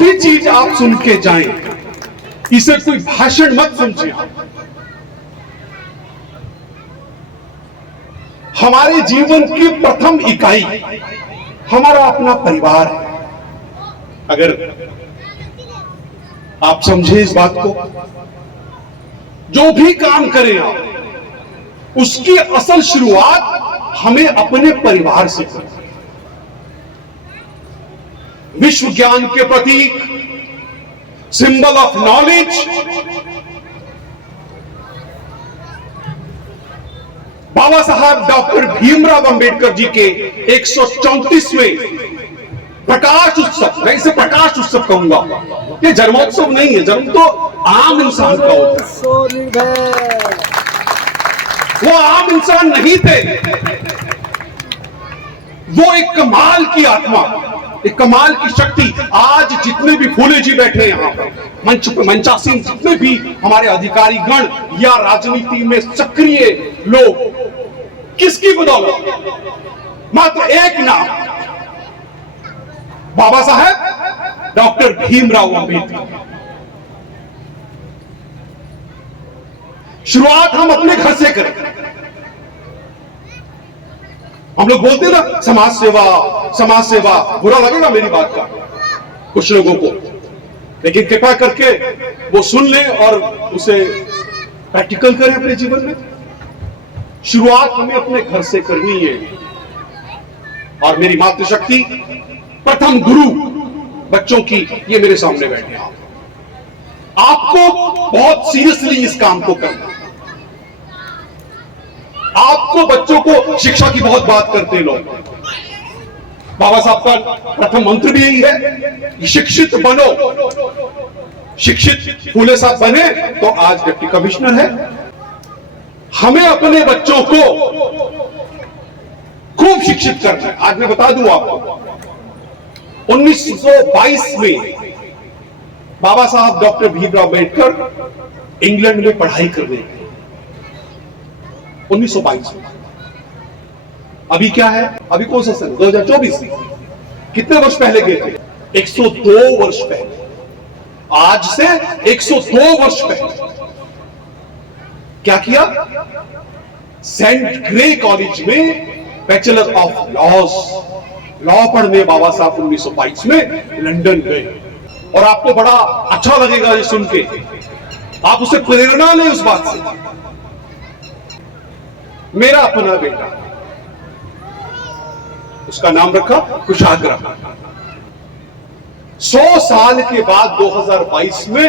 भी चीज आप सुन के जाएं, इसे कोई भाषण मत समझिए। हमारे जीवन की प्रथम इकाई हमारा अपना परिवार है। अगर आप समझे इस बात को, जो भी काम करें आप, उसकी असल शुरुआत हमें अपने परिवार से करें। विश्व ज्ञान के प्रतीक, सिंबल ऑफ नॉलेज, बाबा साहब डॉक्टर भीमराव अंबेडकर जी के 134वें प्रकाश उत्सव, मैं इसे प्रकाश उत्सव कहूंगा, ये जन्मोत्सव नहीं है। जन्म तो आम इंसान का होता है, वो आम इंसान नहीं थे, वो एक कमाल की आत्मा, एक कमाल की शक्ति। आज जितने भी फूले जी बैठे यहां पर मंच पर, मंचासीन जितने भी हमारे अधिकारी गण या राजनीति में सक्रिय लोग, किसकी बदौलत? मात्र एक नाम, बाबा साहेब डॉक्टर भीमराव अंबेडकर। शुरुआत हम अपने घर से करें। हम लोग बोलते हैं ना समाज सेवा, समाज सेवा, बुरा लगेगा मेरी बात का कुछ लोगों को, लेकिन कृपया करके वो सुन लें और उसे प्रैक्टिकल करें अपने जीवन में। शुरुआत हमें अपने घर से करनी है। और मेरी मातृशक्ति, प्रथम गुरु बच्चों की, ये मेरे सामने बैठे हैं। आपको बहुत सीरियसली इस काम को करना है। आपको बच्चों को शिक्षा की बहुत बात करते हैं लोग। बाबा साहब का प्रथम मंत्र भी यही है कि शिक्षित बनो। शिक्षित फूले साहब बने तो आज डिप्टी कमिश्नर है। हमें अपने बच्चों को खूब शिक्षित करना है। आज मैं बता दूं आपको, 1922 में बाबा साहब डॉक्टर भीमराव अंबेडकर इंग्लैंड में पढ़ाई करने गए। 1922 में। अभी क्या है? अभी कौन सा सन? 2024। कितने वर्ष पहले गए थे? 102 वर्ष पहले। आज से 102 वर्ष पहले क्या किया? सेंट ग्रे कॉलेज में बैचलर ऑफ लॉ पढ़ने बाबा साहब 1922 में लंदन गए। और आपको बड़ा अच्छा लगेगा ये सुन के, आप उसे प्रेरणा लें उस बात से। मेरा अपना बेटा, उसका नाम रखा कुशाग्र। 100 साल के बाद 2022 में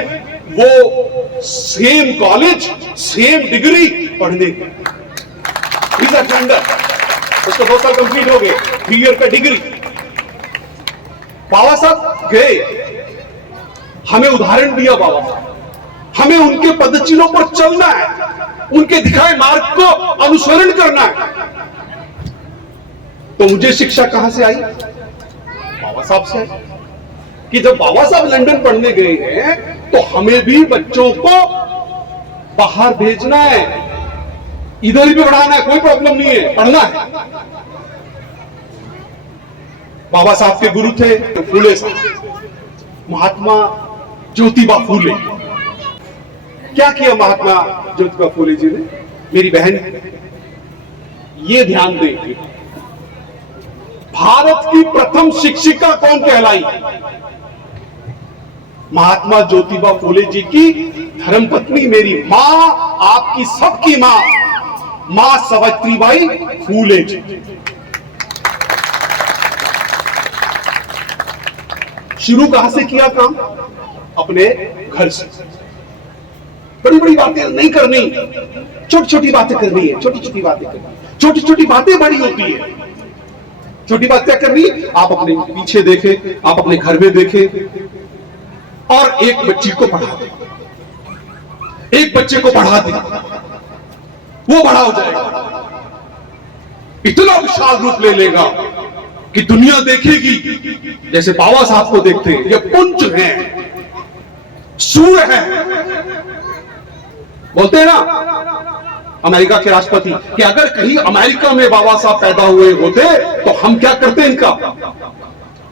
वो सेम कॉलेज, सेम डिग्री पढ़ने गए। उसको 2 साल कंप्लीट हो गए, 3 ईयर का डिग्री। बाबा साहब गए, हमें उदाहरण दिया बाबा साहब। हमें उनके पदचिन्हों पर चलना है, उनके दिखाए मार्ग को अनुसरण करना है। तो मुझे शिक्षा कहां से आई? बाबा साहब से आई। कि जब बाबा साहब लंदन पढ़ने गए हैं तो हमें भी बच्चों को बाहर भेजना है, इधर ही भी पढ़ाना है, कोई प्रॉब्लम नहीं है, पढ़ना है। बाबा साहब के गुरु थे तो फूले साहब, महात्मा ज्योतिबा फूले। क्या किया महात्मा ज्योतिबा फूले जी ने? मेरी बहन ये ध्यान देंगे, भारत की प्रथम शिक्षिका कौन कहलाई? महात्मा ज्योतिबा फूले जी की धर्मपत्नी, मेरी मां, आपकी सबकी मां, मां सावित्रीबाई फूले जी। शुरू कहां से किया काम? अपने घर से। बड़ी बड़ी बातें नहीं करनी, छोटी छोटी बातें करनी है। छोटी छोटी बातें करनी, छोटी छोटी बातें बड़ी होती है। छोटी बातें करनी, आप अपने पीछे देखें, आप अपने घर में देखें और एक बच्ची को पढ़ा दें, एक बच्चे को पढ़ा दें, वो बड़ा हो जाएगा, इतना विशाल रूप ले लेगा कि दुनिया देखेगी जैसे बाबा साहब को देखते हैं। ये पुंज हैं, सूर्य हैं। बोलते हैं ना अमेरिका के राष्ट्रपति कि अगर कहीं अमेरिका में बाबा साहब पैदा हुए होते तो हम क्या करते इनका?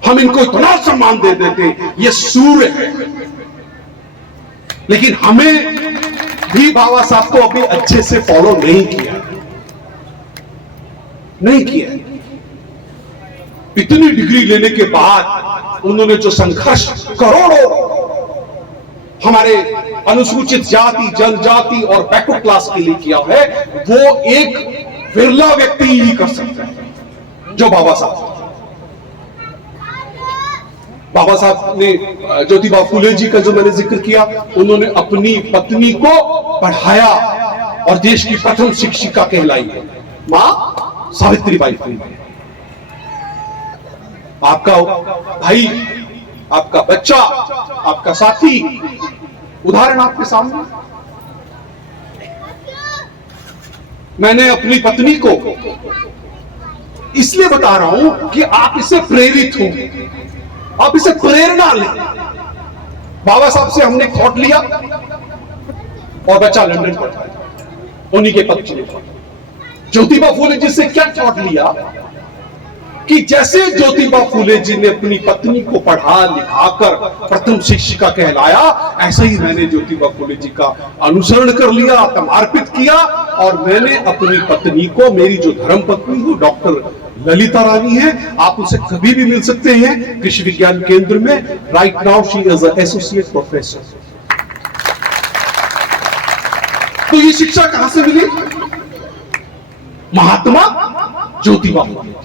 हम इनको इतना सम्मान दे देते, ये सूर्य है। लेकिन हमें भी बाबा साहब को अभी अच्छे से फॉलो नहीं किया। इतनी डिग्री लेने के बाद उन्होंने जो संघर्ष करोड़ों हमारे अनुसूचित जाति, जनजाति और बैकवर्ड क्लास के लिए किया है, वो एक विरला व्यक्ति ही कर सकता है, जो बाबा साहब ने ज्योतिबा फूले जी का जो मैंने जिक्र किया, उन्होंने अपनी पत्नी को पढ़ाया और देश की प्रथम शिक्षिका कहलाई है मां सावित्रीबाई फूले। आपका भाई, आपका बच्चा, आपका साथी, उदाहरण आपके सामने। मैंने अपनी पत्नी को इसलिए बता रहा हूं कि आप इससे प्रेरित हो, आप इसे प्रेरणा लें। बाबा साहब से हमने थॉट लिया और बच्चा लंदन पढ़ता है, उन्हीं के पक्ष में। ज्योतिबा फूले जी से क्या थॉट लिया कि जैसे ज्योतिबा फूले जी ने अपनी पत्नी को पढ़ा लिखाकर प्रथम शिक्षिका कहलाया, ऐसे ही मैंने ज्योतिबा फूले जी का अनुसरण कर लिया, समर्पित किया और मैंने अपनी पत्नी को, मेरी जो धर्म पत्नी हो डॉक्टर ललिता रानी है, आप उनसे कभी भी मिल सकते हैं कृषि विज्ञान केंद्र में। Right now she is an associate professor. तो ये शिक्षा कहां से मिली? महात्मा ज्योतिबा फूले।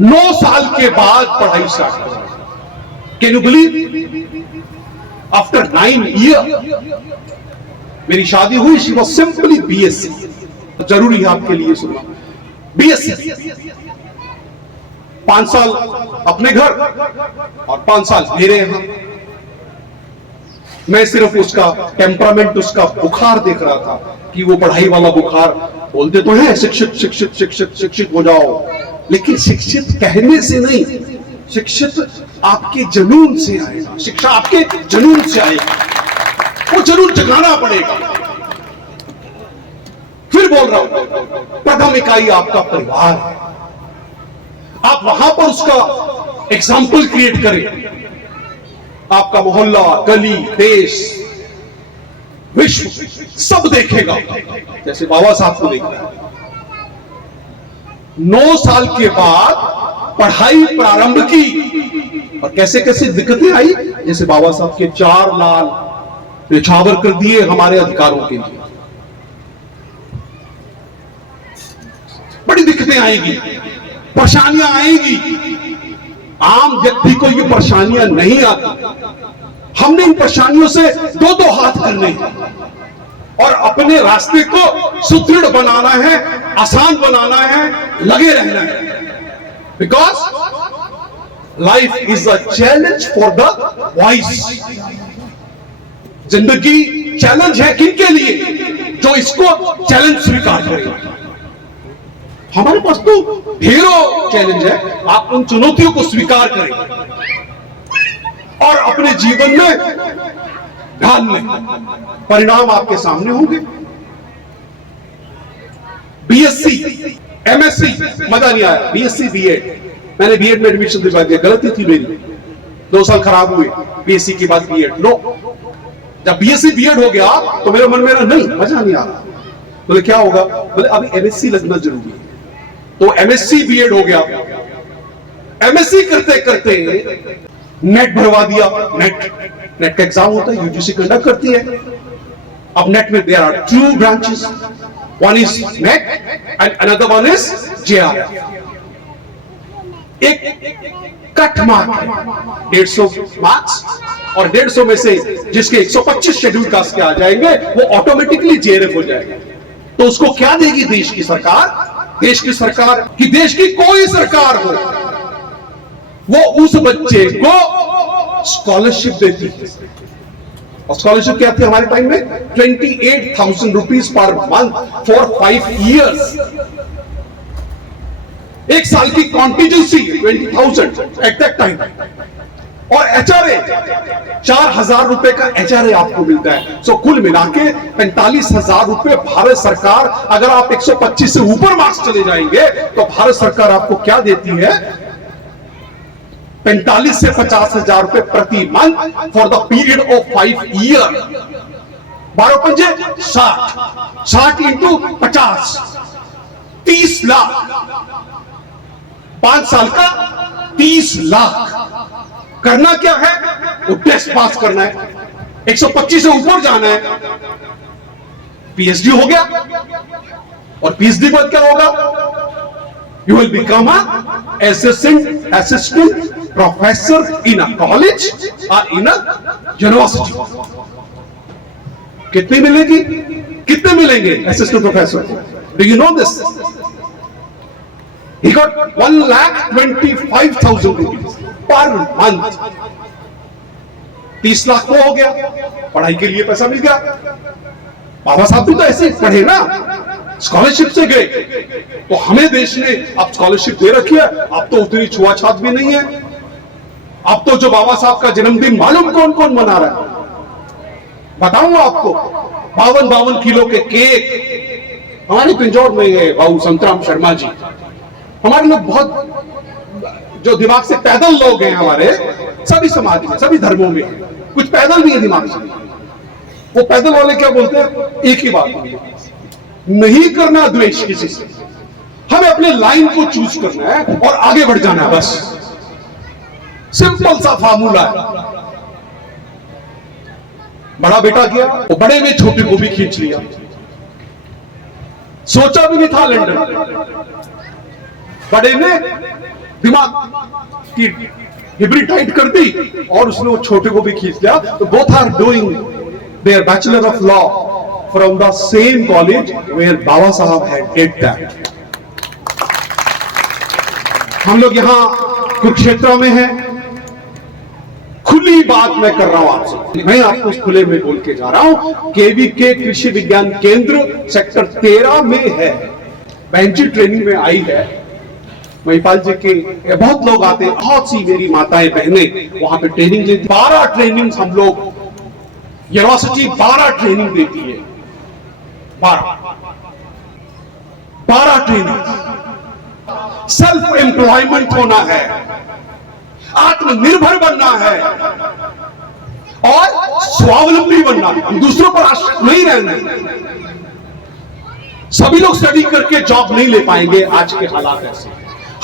9 साल के बाद पढ़ाई स्टार्ट की। Can you believe? After 9 year मेरी शादी हुई। She was simply BSc. जरूरी है आपके लिए सुनना, बीएससी। 5 साल अपने घर और 5 साल मेरे यहां। मैं सिर्फ उसका टेम्परामेंट, उसका बुखार देख रहा था कि वो पढ़ाई वाला बुखार। बोलते तो है शिक्षित शिक्षित शिक्षित शिक्षित हो जाओ, लेकिन शिक्षित कहने से नहीं, शिक्षित आपके जुनून से आएगा। शिक्षा आपके जुनून से आएगी, वो जुनून जगाना पड़ेगा। फिर बोल रहा हूं, प्रथम इकाई आपका परिवार है। आप वहां पर उसका एग्जाम्पल क्रिएट करें। आपका मोहल्ला, गली, देश, विश्व सब देखेगा जैसे बाबा साहब को देख रहा है। 9 साल के बाद पढ़ाई प्रारंभ की और कैसे कैसे दिक्कतें आई, जैसे बाबा साहब के 4 लाल निछावर कर दिए हमारे अधिकारों के लिए। बड़ी दिक्कतें आएगी, परेशानियां आएगी। आम व्यक्ति को ये परेशानियां नहीं आती। हमने इन परेशानियों से दो हाथ करने हैं और अपने रास्ते को सुदृढ़ बनाना है, आसान बनाना है, लगे रहना है। Because life is a challenge for the voice. जिंदगी चैलेंज है किनके लिए? जो इसको चैलेंज स्वीकार करें। हमारे पास तो ढेरों चैलेंज है, आप उन चुनौतियों को स्वीकार करें और अपने जीवन में ढाल लें। परिणाम आपके सामने होंगे। बीएससी, एमएससी मजा नहीं आया। बीएससी, बीएड, मैंने बीएड में एडमिशन दिलवा दिया। गलती थी मेरी, 2 साल खराब हुए। बीएससी के बाद बीएड। नो, जब बीएससी बीएड हो गया तो मेरे मन में नहीं, मजा नहीं आ रहा। बोले क्या होगा? बोले अभी एमएससी लगना जरूरी है। तो एमएससी बीएड हो गया। एमएससी करते करते नेट भरवा दिया। नेट का एग्जाम होता है, यूजीसी कंडक्ट करती है। अब नेट में there are 2 branches, one is NET and another one is JRF. एक कट मार्क है 150 मार्क्स, और 150 में से जिसके 125 शेड्यूल कास्ट के आ जाएंगे वो ऑटोमेटिकली जेआरएफ हो जाएगा। तो उसको क्या देगी देश की सरकार? देश की सरकार कि देश की कोई सरकार हो, वो उस बच्चे को स्कॉलरशिप देती है। और स्कॉलरशिप क्या थी हमारे टाइम में? 28,000 rupees per month for 5 years. एक साल की कॉन्टिजेंसी 20,000 एट दैट टाइम। और एचआरए 4,000 रुपए का एचआरए आपको मिलता है। सो कुल मिला के 45,000 रुपए भारत सरकार, अगर आप 125 से ऊपर मार्क्स चले जाएंगे तो भारत सरकार आपको क्या देती है, 45 से 50,000 रुपए प्रति month for the period of 5 year. 12 पंजे 60, 60 इंटू 50, 30 लाख। 5 साल का 30 लाख। करना क्या है, वो टेस्ट पास करना है, 125 से ऊपर जाना है, पीएचडी हो गया। और पीएचडी बाद क्या होगा, you will become a assistant professor in a college और इन अ यूनिवर्सिटी। कितनी मिलेगी, कितने मिलेंगे assistant professor? Do you know this? He got 1,25,000 rupees per month। 30 lakh तो हो गया, पढ़ाई के लिए पैसा मिल गया। बाबा साहब भी तो ऐसे पढ़े ना, स्कॉलरशिप से गए। तो हमें देश ने अब स्कॉलरशिप दे रखी है, अब तो उतनी छुआछात भी नहीं है। अब तो जो बाबा साहब का जन्मदिन मालूम कौन कौन मना रहा है, बताऊंगा आपको। 52 किलो के केक हमारे पिंजौर में है, बाबू संतराम शर्मा जी। हमारे लोग बहुत जो दिमाग से पैदल लोग हैं, हमारे सभी समाज में, सभी धर्मों में, कुछ पैदल भी है दिमाग से। वो पैदल वाले क्या बोलते हैं, एक ही बात, नहीं करना द्वेष किसी से, हमें अपने लाइन को चूज करना है और आगे बढ़ जाना है, बस सिंपल सा फार्मूला है। बड़ा बेटा गया, वो बड़े में छोटे को भी खींच लिया। सोचा भी नहीं था लंदन, बड़े ने दिमाग की हिबरी टाइट कर दी और उसने वो छोटे को भी खींच लिया। तो both are doing their bachelor of law from the same college where Baba Saheb had did that. हम लोग यहां कुरुक्षेत्र में हैं। खुली बात मैं कर रहा हूं आपसे, मैं आपको खुले में बोल के जा रहा हूं। केवीके कृषि विज्ञान केंद्र सेक्टर 13 में है। बहन जी ट्रेनिंग में आई है, महिपाल जी के बहुत लोग आते हैं, बहुत सी मेरी माताएं बहनें वहां पे ट्रेनिंग लेती। 12 ट्रेनिंग हम लोग, यूनिवर्सिटी 12 ट्रेनिंग देती है। 12 ट्रेनिंग। सेल्फ एम्प्लॉयमेंट होना है, आत्मनिर्भर बनना है और स्वावलंबी बनना है। हम दूसरों पर आश्रित नहीं रहना है। सभी लोग स्टडी करके जॉब नहीं ले पाएंगे, आज के हालात ऐसे।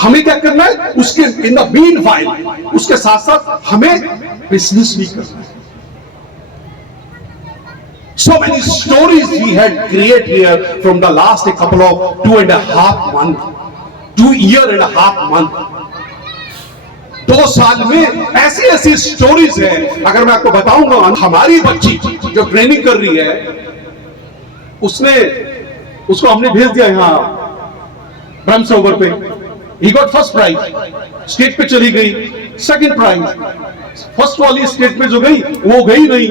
हमें क्या करना है, उसके इन द मीन वाइल, उसके साथ साथ हमें बिजनेस भी करना है। So many stories we had created here from the last a couple of 2.5 months, 2 year and a half month। 2 साल में ऐसी ऐसी स्टोरीज है, अगर मैं आपको बताऊंगा। हमारी बच्ची जो ट्रेनिंग कर रही है, उसको हमने भेज दिया यहाँ ब्रह्म सरोवर पे। He got first prize, state पे चली गई। सेकंड प्राइज, फर्स्ट वाली स्टेट पे जो गई वो गई नहीं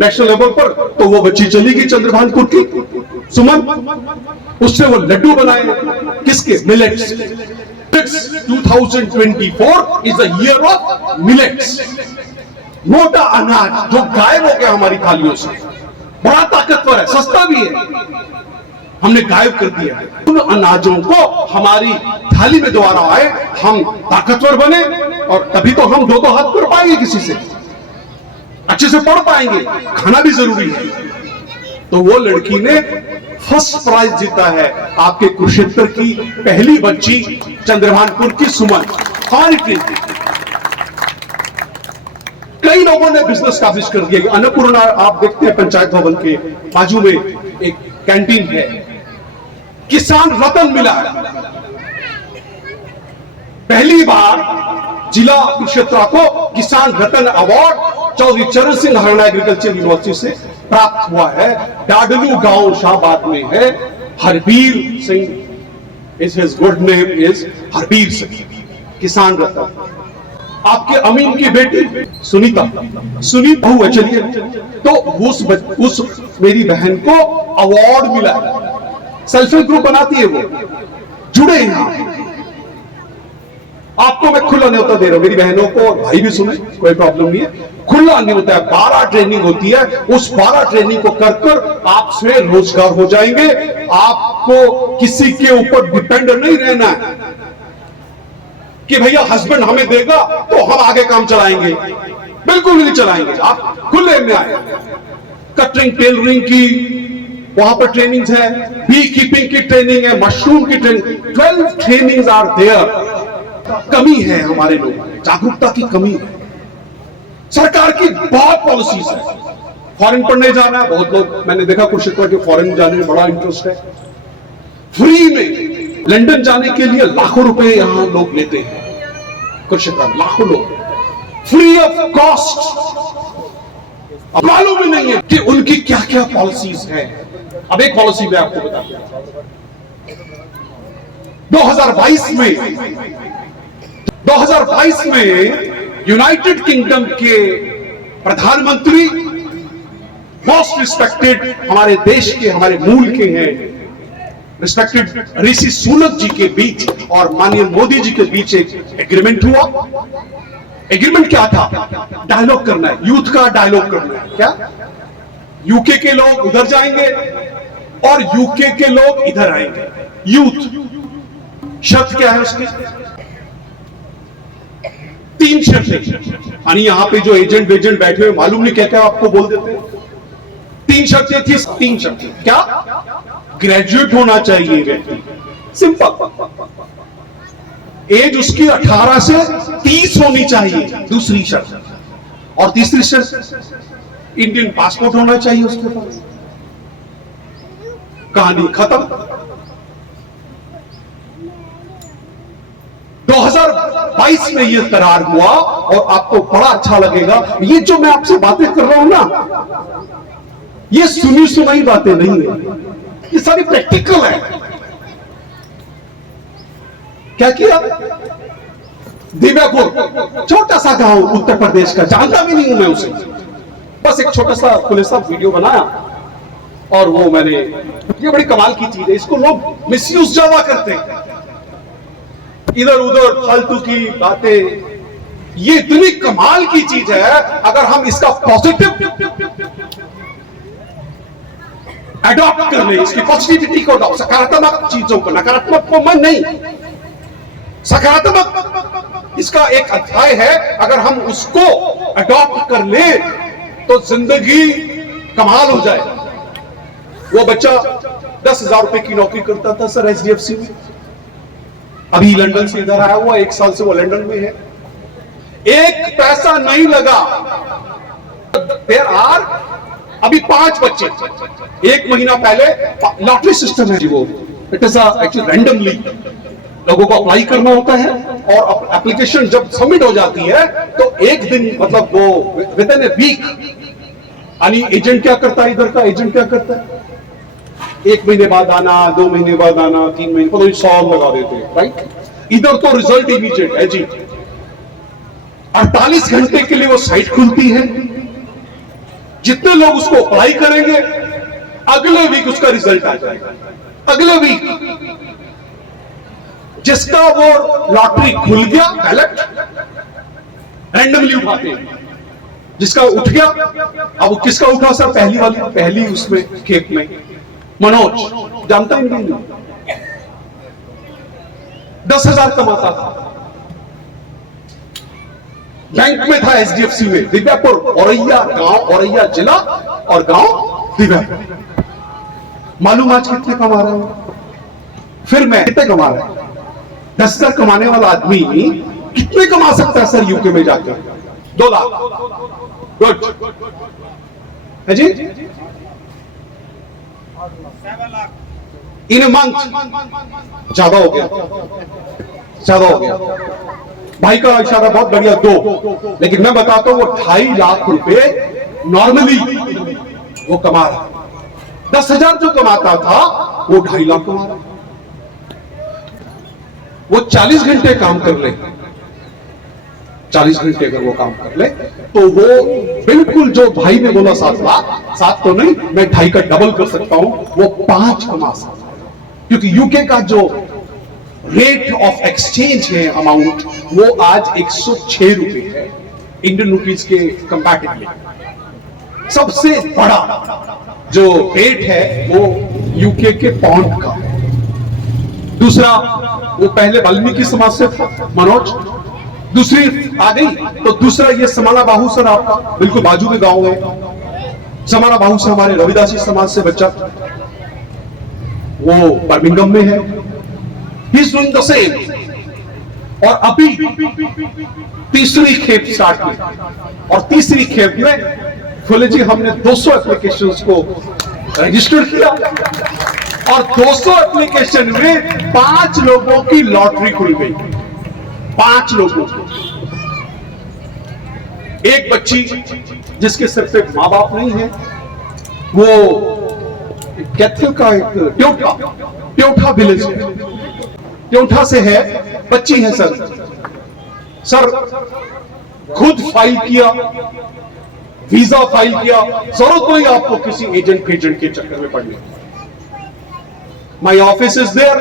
नेशनल लेवल पर, तो वो बच्ची चली गई चंद्रभानपुर की, सुमन। उसने वो लड्डू बनाए, किसके, millets. 2024 is the year of millets. मोटा अनाज जो गायब हो गया हमारी थालियों से, बड़ा ताकतवर है, सस्ता भी है, हमने गायब कर दिया है। उन अनाजों को हमारी थाली में दोबारा आए, हम ताकतवर बने, और तभी तो हम दो हाथ कर पाएंगे, किसी से अच्छे से पढ़ पाएंगे, खाना भी जरूरी है। तो वो लड़की ने फर्स्ट प्राइज जीता है, आपके कुरुक्षेत्र की पहली बच्ची चंद्रभानपुर की सुमन, हमारी टीम। कई लोगों ने बिजनेस स्टैब्लिश कर दिया। अन्नपूर्णा आप देखते हैं, पंचायत भवन के बाजू में एक कैंटीन है, किसान रतन मिला है। पहली बार जिला कुरुक्षेत्र को किसान रतन अवार्ड चौधरी चरण सिंह हरियाणा एग्रीकल्चर यूनिवर्सिटी से प्राप्त हुआ है। डाडलू गांव शाहबाद में है। Harbir Singh is his good name, is Harbir Singh, किसान रतन। आपके अमीन की बेटी सुनीता बहू है। चलिए, तो उस मेरी बहन को अवार्ड मिला है। सेल्फ हेल्प ग्रुप बनाती है, वो जुड़े हैं। आपको मैं खुला न्योता दे रहा हूं, मेरी बहनों को और भाई भी सुने, कोई प्रॉब्लम नहीं है। खुला न्योता है, 12 ट्रेनिंग होती है, उस 12 ट्रेनिंग को कर कर आप स्वयं रोजगार हो जाएंगे। आपको किसी के ऊपर डिपेंड नहीं रहना है कि भैया हस्बैंड हमें देगा तो हम आगे काम चलाएंगे, बिल्कुल नहीं चलाएंगे। आप खुले में आए, कटरिंग टेलरिंग की वहां पर ट्रेनिंग्स है, बी कीपिंग की ट्रेनिंग है, मशरूम की ट्रेनिंग, 12 ट्रेनिंग्स आर देयर। कमी है हमारे लोगों में, जागरूकता की कमी है। सरकार की बहुत पॉलिसीज है। फॉरेन पढ़ने जाना है, बहुत लोग मैंने देखा कुरुक्षेत्र के फॉरेन जाने में बड़ा इंटरेस्ट है। फ्री में लंदन जाने के लिए लाखों रुपए यहां लोग लेते हैं, कुरुक्षेत्र में लाखों लोग फ्री ऑफ कॉस्ट। अब मालूम ही नहीं है कि उनकी क्या क्या पॉलिसीज है। अब एक पॉलिसी मैं आपको बताता हूं, 2022 में यूनाइटेड किंगडम के प्रधानमंत्री, मोस्ट रिस्पेक्टेड हमारे देश के, हमारे मूल के हैं, रिस्पेक्टेड ऋषि सुनक जी के बीच और माननीय मोदी जी के बीच एक एग्रीमेंट हुआ। एग्रीमेंट क्या था? डायलॉग करना है, यूथ का डायलॉग करना है। क्या? यूके के लोग उधर जाएंगे और यूके के लोग इधर आएंगे, यूथ। शर्त क्या है उसकी? 3 शर्तें। यानी यहां पे जो एजेंट वेजेंट बैठे हुए मालूम नहीं क्या क्या आपको बोल देते हैं। 3 शर्तें थी। 3 शर्तें क्या? ग्रेजुएट होना चाहिए व्यक्ति, सिंपल। एज उसकी 18 से 30 होनी चाहिए, दूसरी शर्त। और तीसरी शर्त, इंडियन पासपोर्ट होना चाहिए उसके पास। कहानी खत्म। 2022 में यह करार हुआ और आपको बड़ा अच्छा लगेगा। ये जो मैं आपसे बातें कर रहा हूं ना, ये सुनी सुनाई बातें नहीं है, ये सारी प्रैक्टिकल है। क्या किया? दिव्यापुर, छोटा सा गांव उत्तर प्रदेश का, जानता भी नहीं हूं मैं उसे, बस एक छोटा सा खुले सा वीडियो बनाया और वो मैंने, ये बड़ी कमाल की चीज है, इसको लोग मिसयूज ज्यादा करते हैं, इधर उधर फालतू की बातें। ये इतनी कमाल की चीज है, अगर हम इसका पॉजिटिव अडॉप्ट कर ले, इसकी पॉजिटिविटी को अडॉप्ट, सकारात्मक चीजों को, नकारात्मक को मन नहीं, सकारात्मक इसका एक अध्याय है। अगर हम उसको अडॉप्ट कर ले तो जिंदगी कमाल हो जाए। वो बच्चा 10,000 रुपए की नौकरी करता था सर HDFC में, अभी लंदन से इधर आया हुआ, 1 साल से वो लंदन में है, 1 पैसा नहीं लगा। देयर आर अभी 5 बच्चे, 1 महीना पहले लॉटरी सिस्टम है जी, वो इट इज एक्चुअली रैंडमली लोगों को अप्लाई करना होता है और एप्लीकेशन जब सबमिट हो जाती है तो एक दिन, मतलब वो विद इन ए वीक, यानी एजेंट क्या करता है, इधर का एजेंट क्या करता है, 1 महीने बाद आना, 2 महीने बाद आना, 3 महीने, तो 100 लगा देते हैं, राइट। इधर तो रिजल्ट इमीडिएट है जी, 48 घंटे के लिए वो साइट खुलती है, जितने लोग उसको अप्लाई करेंगे अगले वीक उसका रिजल्ट आ जाएगा, अगले वीक। जिसका वो लॉटरी खुल गया, बैलेट रैंडमली उठाते हैं, जिसका उठ गया, अब किसका उठा सर? पहली उसमें खेप में मनोज, जानता ही नहीं, 10,000 कमाता था, बैंक में था HDFC में, दिव्यापुर, औरैया गांव, औरैया जिला और गांव दिव्यापुर। मालूम आज कितने कमा रहा हूं? फिर मैं कितने कमा रहा हूं? 10,000 कमाने वाला आदमी कितने कमा सकता है सर यूके में जाकर? 2 लाख। गुड है जी, 7 लाख इन अ मंथ। ज्यादा हो गया, ज्यादा हो गया। भाई का इशारा बहुत बढ़िया, 2, लेकिन मैं बताता हूं वो 2.5 लाख रुपए नॉर्मली वो कमा रहा। 10,000 जो कमाता था वो 2.5 लाख कमा रहा। वो 40 घंटे काम कर ले, 40 घंटे अगर वो काम कर ले तो वो बिल्कुल, जो भाई ने बोला 7 लाख, 7 तो नहीं, मैं 2.5 का डबल कर सकता हूं, वो 5 कमा सकता है। क्योंकि यूके का जो रेट ऑफ एक्सचेंज है अमाउंट, वो आज 106 रुपए है इंडियन रुपीज के कंपैरेटिवली। सबसे बड़ा जो रेट है वो यूके के पाउंड का है। दूसरा, वो पहले वाल्मीकि समाज से था मनोज, दूसरी आ गई तो दूसरा ये समाना बाहू सर, आपका बिल्कुल बाजू में गांव है। समाना बाहू सर हमारे रविदासी समाज से बच्चा, वो बर्मिंघम में है। He is doing the same. और अभी तीसरी खेप स्टार्ट की, और तीसरी खेप में फुले जी हमने 200 एप्लीकेशंस को रजिस्टर किया, और 200 एप्लीकेशन में 5 लोगों की लॉटरी खुल गई। 5 लोगों की। एक बच्ची जिसके सिर पे मां बाप नहीं है, वो कैथल का एक ट्योठा विलेज है, ट्योठा से है, बच्ची है सर खुद फाइल किया, वीजा फाइल किया, जरूरत नहीं आपको किसी एजेंट के चक्कर में पड़ने। माई ऑफिस इज देयर,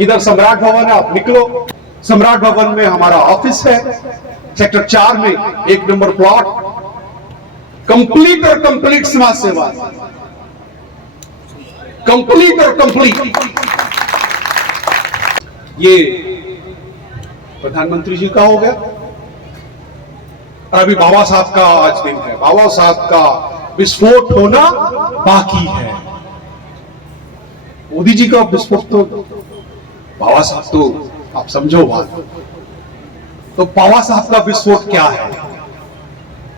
इधर सम्राट भवन है, आप निकलो, सम्राट भवन में हमारा ऑफिस है, सेक्टर 4 में 1 नंबर प्लॉट, कंप्लीट और कंप्लीट समाज सेवा, कंप्लीट और कंप्लीट। ये प्रधानमंत्री जी का हो गया, और अभी बाबा साहब का आज दिन है, बाबा साहब का विस्फोट होना बाकी है। मोदी जी का विस्फोट तो, बाबा साहब तो आप समझो बात, तो बाबा साहब का विस्फोट क्या है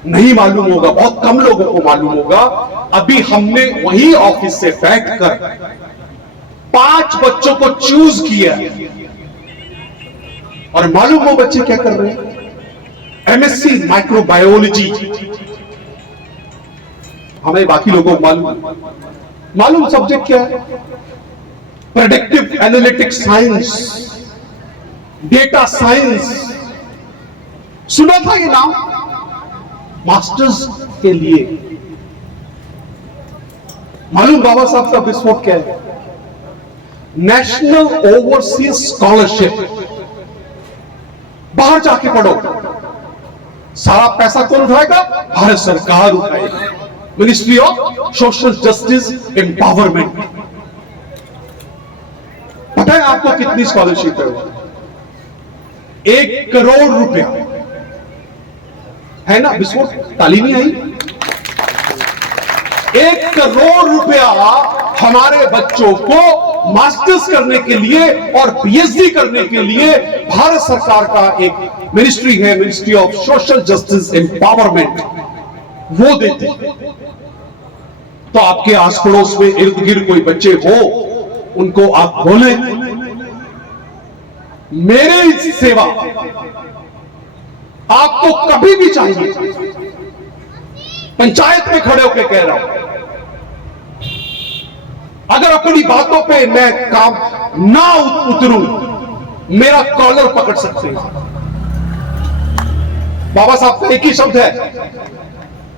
नहीं मालूम होगा, बहुत कम लोगों को मालूम होगा। अभी हमने वही ऑफिस से बैठकर 5 बच्चों को चूज किया, और मालूम वो बच्चे क्या कर रहे हैं? MSc microbiology. हमें बाकी लोगों को मालूम सब्जेक्ट क्या है? Predictive analytics science, data science. सुना था ये नाम? मास्टर्स के लिए। मालूम बाबा साहब का विस्फोट क्या है? National overseas scholarship. बाहर जाके पढ़ो, सारा पैसा कौन उठाएगा? भारत सरकार उठाएगी, ministry of social justice empowerment. पता है आपको कितनी स्कॉलरशिप है? 1 करोड़ रुपया है ना। विस्फोट ताली नहीं आई? 1 करोड़ रुपया हमारे बच्चों को मास्टर्स करने के लिए और पीएचडी करने के लिए भारत सरकार का एक मिनिस्ट्री है, ministry of social justice empowerment, वो देती है। तो आपके आस पड़ोस में इर्द गिर्द कोई बच्चे हो, उनको आप बोले मेरी सेवा आपको कभी भी चाहिए, पंचायत में खड़े होकर कह रहा हूं, अगर अपनी बातों पे मैं काम ना उतरूं, मेरा कॉलर पकड़ सकते हैं। बाबा साहब का एक ही शब्द है,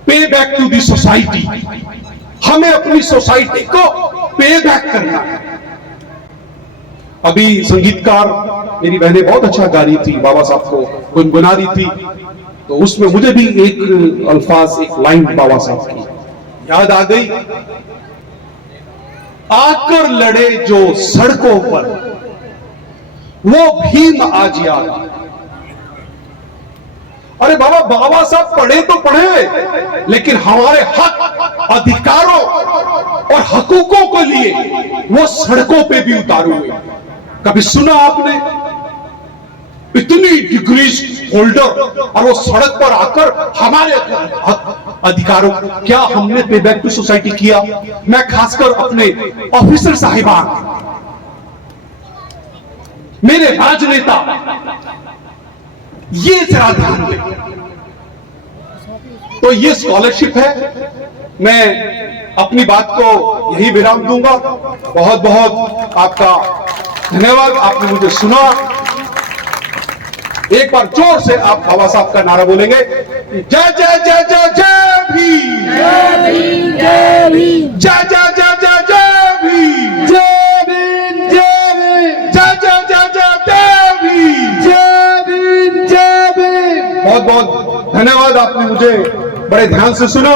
पे बैक टू दी सोसाइटी। हमें अपनी सोसाइटी को पे बैक करना है। अभी संगीतकार मेरी बहनें बहुत अच्छा गा रही थी, बाबा साहब को गुनगुना रही थी, तो उसमें मुझे भी एक अल्फाज, एक लाइन बाबा साहब की याद आ गई। आकर लड़े जो सड़कों पर, वो भीम आज याद। अरे बाबा, बाबा साहब पढ़े तो पढ़े, लेकिन हमारे हक, अधिकारों और हकूकों को लिए वो सड़कों पे भी उतारू हुए। कभी सुना आपने इतनी डिग्रीज होल्डर और वो सड़क पर आकर हमारे अधिकारों? क्या हमने पे बैक टू सोसाइटी किया? मैं खासकर अपने ऑफिसर साहिबान, मेरे राजनेता, ये जरा ध्यान दें। तो ये स्कॉलरशिप है। मैं अपनी बात को यही विराम दूंगा। बहुत बहुत आपका धन्यवाद, आपने मुझे सुना। एक बार जोर से आप बाबा साहब का नारा बोलेंगे, जय जय जय जय जय भीम, जय भीम, जय भीम, जय जय जय जय जय भीम, जय भीम, जय भीम, जय जय जय जय धन्यवाद, आपने मुझे बड़े ध्यान से सुना।